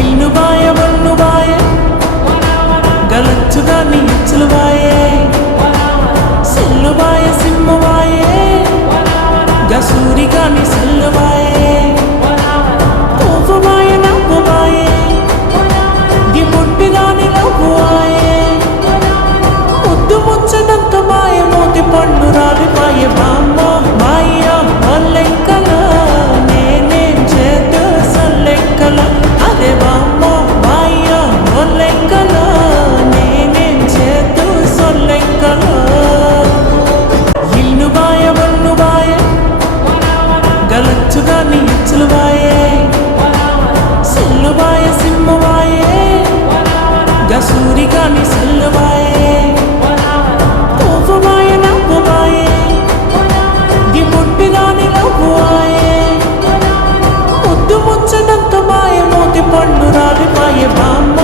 ఇల్లు బాయ వల్లు బాయ గలచ్చుగా నీ ఇచ్చులు బాయే సెల్లు బాయ సింహ బాయే గసూరిగా నీ సెల్లు బాయే కోపు బాయ నవ్వు బాయే ది ముట్టిగా నీ నవ్వు బాయే ముద్దు ముచ్చటంత బాయ మోతి పండు రాలి బాయ బామ్మ బాయ వల్లెక్కల నేనేం చేత సల్లెక్కల అదే బామ్మ బాయ వల్లెక్కల నేనేం చేత సొల్లెక్కల ఇల్లు బాయ వల్లు బాయ గలచ్చుగా నీ ఇచ్చులు బాయే సెల్లు బాయ సింహ బాయే గసూరిగా నీ సెల్లు బాయే కోపు బాయ నవ్వు బాయే ది ముట్టిగా నీ నవ్వు బాయే ముద్దు ముచ్చటంత బాయ మోతి పండు రాలి బాయ బామ్మ